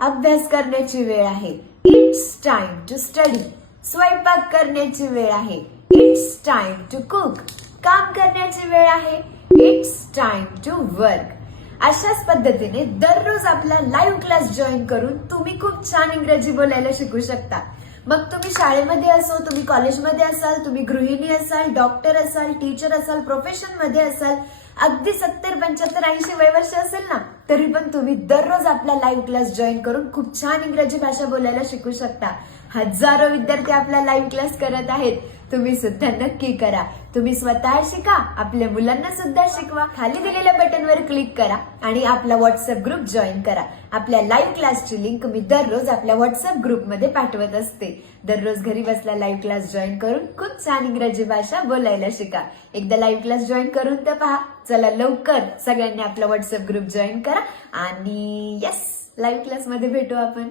अभ्यास करण्याची वेळ आहे. It's time to study. स्वयंपाक करण्याची वेळ आहे. It's time to cook. काम करण्याची वेळ आहे. It's time to work. अशाच पद्धतीने दररोज आपला लाईव्ह क्लास जॉईन करून तुम्ही खूप छान इंग्रजी बोलायला शिकू शकता. मग तुम्ही शाळेमध्ये असो, तुम्ही कॉलेजमध्ये असाल, तुम्ही गृहिणी असाल, डॉक्टर असाल, टीचर असाल, प्रोफेशन मध्ये असाल, अगदी 70, 75, 80 वय वर्ष असेल ना, तरी पण तुम्ही दररोज आपला लाईव्ह क्लास जॉईन करून खूप छान इंग्रजी भाषा बोलायला शिकू शकता. हजारो विद्यार्थी आपला लाईव्ह क्लास करत आहेत. तुम्ही सुद्धा नक्की करा. तुम्ही स्वतः शिका, आपल्या मुलांना सुद्धा शिकवा. खाली दिलेल्या बटनवर क्लिक करा आणि आपला व्हॉट्सअप ग्रुप जॉईन करा. आपल्या लाईव्ह क्लासची लिंक मी दररोज आपल्या व्हॉट्सअप ग्रुपमध्ये पाठवत असते. दररोज घरी बसला लाईव्ह क्लास जॉईन करून खूप छान इंग्रजी भाषा बोलायला शिका. एकदा लाईव्ह क्लास जॉईन करून तर पहा. चला लवकर सगळ्यांनी आपला व्हॉट्सअप ग्रुप जॉईन करा आणि येस, लाईव्ह क्लास मध्ये भेटू आपण.